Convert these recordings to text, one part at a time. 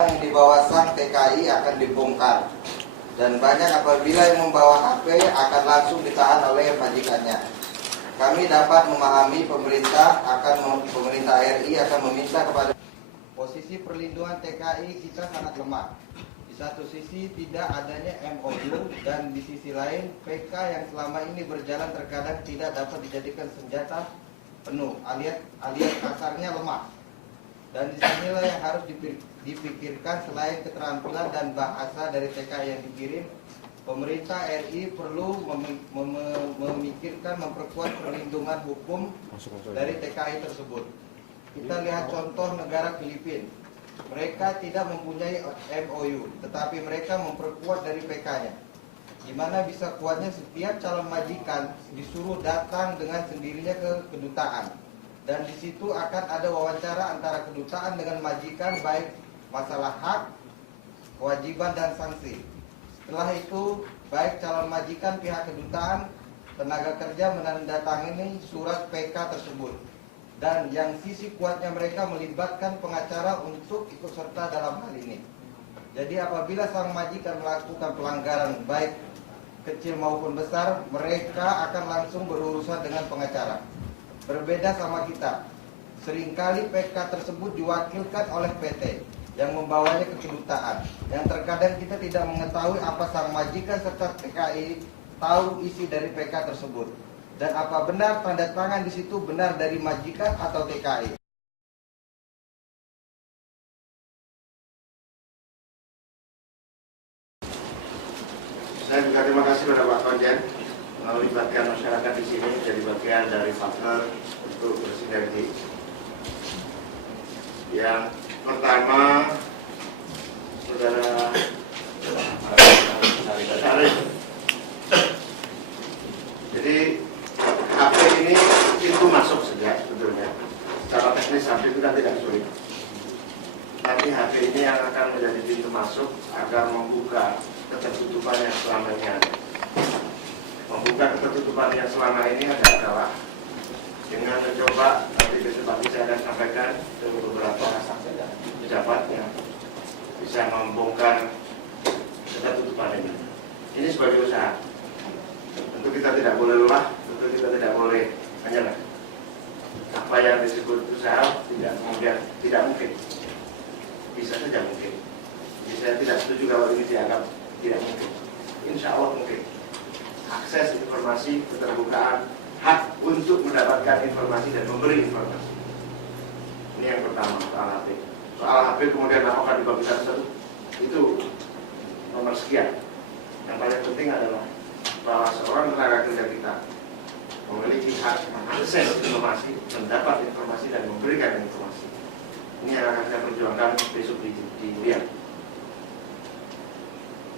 Yang di bawah sang TKI akan dibongkar, dan banyak apabila yang membawa HP akan langsung ditahan oleh majikannya. Kami dapat memahami pemerintah RI akan meminta kepada posisi perlindungan TKI kita sangat lemah. Di satu sisi tidak adanya MOU, dan di sisi lain PK yang selama ini berjalan terkadang tidak dapat dijadikan senjata penuh, alias kasarnya lemah. Dan disinilah yang harus dipikirkan. Selain keterampilan dan bahasa dari TKI yang dikirim, pemerintah RI perlu memikirkan memperkuat perlindungan hukum dari TKI tersebut. Kita lihat contoh negara Filipina. Mereka tidak mempunyai MOU, tetapi mereka memperkuat dari PK-nya. Gimana bisa kuatnya setiap calon majikan disuruh datang dengan sendirinya ke kedutaan. Dan di situ akan ada wawancara antara kedutaan dengan majikan, baik masalah hak, kewajiban, dan sanksi. Setelah itu, baik calon majikan pihak kedutaan, tenaga kerja menandatangani surat PK tersebut. Dan yang sisi kuatnya mereka melibatkan pengacara untuk ikut serta dalam hal ini. Jadi apabila sang majikan melakukan pelanggaran baik kecil maupun besar, mereka akan langsung berurusan dengan pengacara. Berbeda sama kita, seringkali PK tersebut diwakilkan oleh PT yang membawanya ke kedutaan, yang terkadang kita tidak mengetahui apa sang majikan serta TKI tahu isi dari PK tersebut, dan apa benar tanda tangan di situ benar dari majikan atau TKI. Saya juga terima kasih kepada Pak Konjen melibatkan masyarakat di sini menjadi bagian dari partner untuk bersinergi. Yang pertama, saudara Syarif. Jadi HP ini pintu masuk saja sebetulnya. Secara teknis HP itu kan tidak sulit. Tapi HP ini yang akan menjadi pintu masuk agar membuka ketertutupan yang selama ini ada. Membuka ketertutupan yang selama ini adalah dengan mencoba, nanti besok pagi saya akan sampaikan ke beberapa pejabatnya bisa membongkar ketertutupan ini. Ini sebagai usaha. Tentu kita tidak boleh lelah, tentu kita tidak boleh menyerah. Apa yang disebut usaha tidak mungkin. Bisa saja mungkin. Jadi saya tidak setuju kalau ini dianggap tidak mungkin. Insya Allah mungkin. Akses informasi, keterbukaan, hak untuk mendapatkan informasi dan memberi informasi. Ini yang pertama, soal HP. Soal HP kemudian apakah dibagikan satu, itu nomor sekian. Yang paling penting adalah bahwa seorang tenaga kerja kita memiliki hak akses informasi, mendapat informasi dan memberikan informasi. Ini yang akan saya perjuangkan besok di Liang.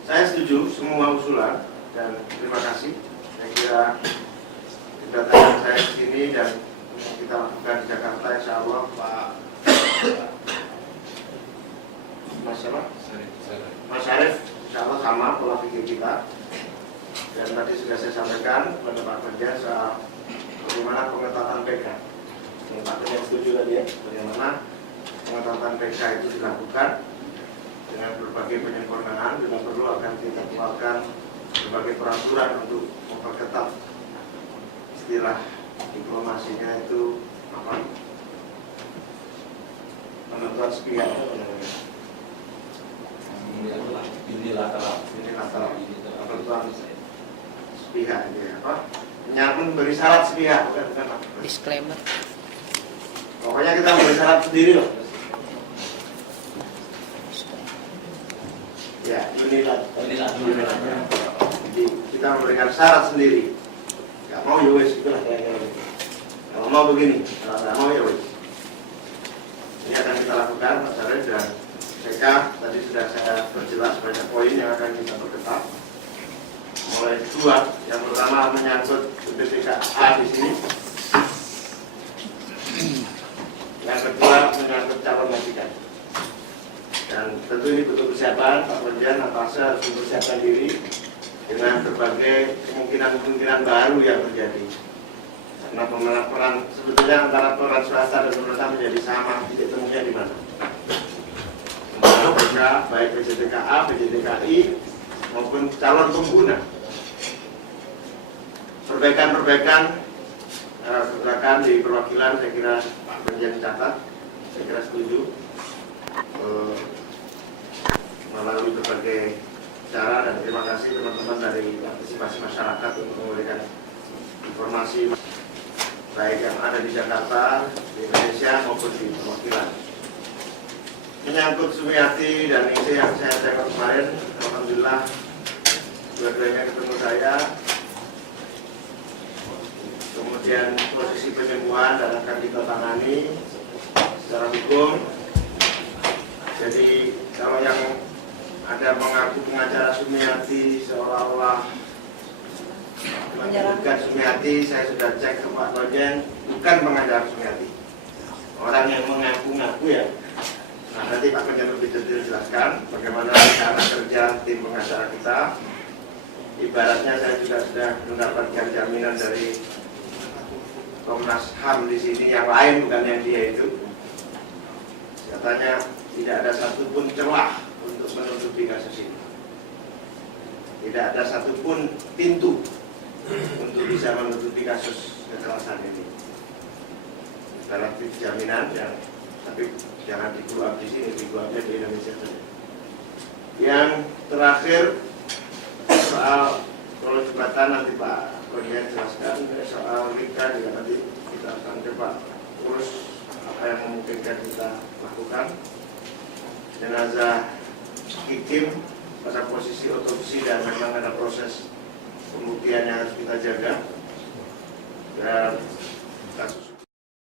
Saya setuju semua usulan dan terima kasih. Saya kira kedatangan saya ke sini dan yang kita lakukan di Jakarta, insya Allah Pak Mas Syarif, insya Allah sama pola pikir kita. Dan tadi sudah saya sampaikan kepada Pak Konjen soal bagaimana pengetatan PK. Yang Pak Konjen setuju tadi ya, bagaimana pengetatan PK itu dilakukan dengan berbagai penyempurnaan. Bila perlu akan kita keluarkan berbagai peraturan untuk memperketat, istilah diplomasinya itu apa? Penentuan sepihak. Unilateral. Penentuan sepihak ya, apa? Memberi syarat sepihak, bukan apa? Disclaimer. Pokoknya kita memberi syarat sendiri loh. Ya, unilateral. Jadi kita memberikan syarat sendiri. Gak mau ya wes, itulah kayak kalau mau begini, kalau nggak mau ya wes. Ini akan kita lakukan, Mas Syarif dan PK. Tadi sudah saya perjelas banyak poin yang akan kita perketat. Mulai dua, yang pertama menyangkut BPKA di sini. Yang kedua menyangkut calon majikan. Dan tentu ini butuh persiapan, Pak Konjen, Natasa harus mempersiapkan diri dengan berbagai kemungkinan baru yang terjadi. Karena peran sebetulnya antara peran swasta dan pemerintah menjadi sama, titik temunya di mana? mereka, baik PJTKA, PJTKI maupun calon pengguna. Perbaikan-perbaikan di perwakilan saya kira Pak Presiden catat, saya kira setuju melalui berbagai cara, dan terima kasih teman-teman dari partisipasi masyarakat untuk memberikan informasi baik yang ada di Jakarta, di Indonesia maupun di perwakilan. Menyangkut Sumiati dan ini yang saya tengok kemarin, alhamdulillah dua-duanya ketemu saya. Kemudian posisi penyembuhan dan akan kita tangani secara hukum. Jadi kalau yang ada mengaku pengacara Sumiati seolah-olah menyerahkan Sumiati, saya sudah cek ke Pak Konjen, bukan pengacara Sumiati, orang yang mengaku-ngaku ya. Nah, nanti Pak Konjen lebih detail jelaskan bagaimana cara kerja tim pengacara kita. Ibaratnya saya juga sudah mendapatkan jaminan dari Komnas HAM di sini, yang lain bukan yang dia itu. Katanya tidak ada satupun celah untuk menutupi kasus ini. Tidak ada satupun pintu untuk bisa menutupi kasus kekerasan ini. Relatif jaminan, yang tapi jangan diguap di sini, diguapnya di Indonesia saja. Yang terakhir soal kalau jembatan nanti Pak Konjen jelaskan, soal nikah juga nanti kita akan coba urus apa yang memungkinkan kita lakukan. Jenazah Kikim pada posisi otopsi dan memang ada proses pembuktian yang harus kita jaga. Dan